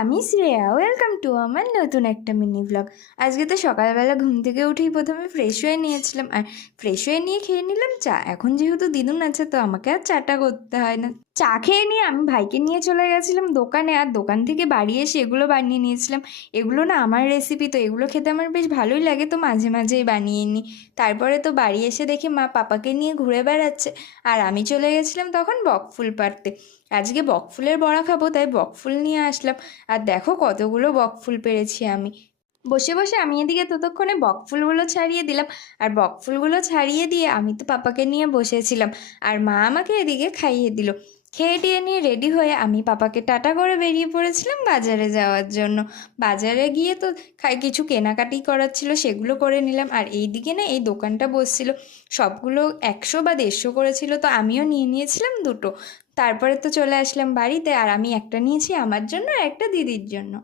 আমি Shreya, welcome to আমার নতুন একটা মিনি ব্লগ। আজকে তো সকালবেলা ঘুম থেকে উঠেই প্রথমে ফ্রেশ হয়ে নিয়েছিলাম, আর ফ্রেশ হয়ে নিয়ে খেয়ে নিলাম চা। এখন যেহেতু দিদুন আছে তো আমাকে আর চাটা করতে হয় না। চা খেয়ে নিয়ে আমি ভাইকে নিয়ে চলে গেছিলাম দোকানে, আর দোকান থেকে বাড়ি এসে এগুলো বানিয়ে নিয়েছিলাম। এগুলো না আমার রেসিপি, তো এগুলো খেতে আমার বেশ ভালোই লাগে, তো মাঝে মাঝেই বানিয়ে নিই। তারপরে তো বাড়ি এসে দেখি মা পাপাকে নিয়ে ঘুরে বেড়াচ্ছে, আর আমি চলে গেছিলাম তখন বকফুল পাড়তে। আজকে বকফুলের বড়া খাবো, তাই বকফুল নিয়ে আসলাম। আর দেখো কতগুলো বকফুল পেরেছি আমি। বসে বসে আমি এদিকে ততক্ষণে বকফুলগুলো ছাড়িয়ে দিলাম, আর বকফুলগুলো ছাড়িয়ে দিয়ে আমি তো পাপাকে নিয়ে বসেছিলাম, আর মা আমাকে এদিকে খাইয়ে দিল। খেয়ে টেয়ে নিয়ে রেডি হয়ে আমি পাপাকে টাটা করে বেরিয়ে পড়েছিলাম বাজারে যাওয়ার জন্য। বাজারে গিয়ে তো কিছু কেনাকাটি করার ছিল, সেগুলো করে নিলাম। আর এই দিকে না এই দোকানটা বসছিল, সবগুলো 100 বা 150 করেছিল, তো আমিও নিয়ে নিয়েছিলাম দুটো। তারপরে তো চলে আসলাম বাড়িতে, আর আমি একটা নিয়েছি আমার জন্য আর একটা দিদির জন্য।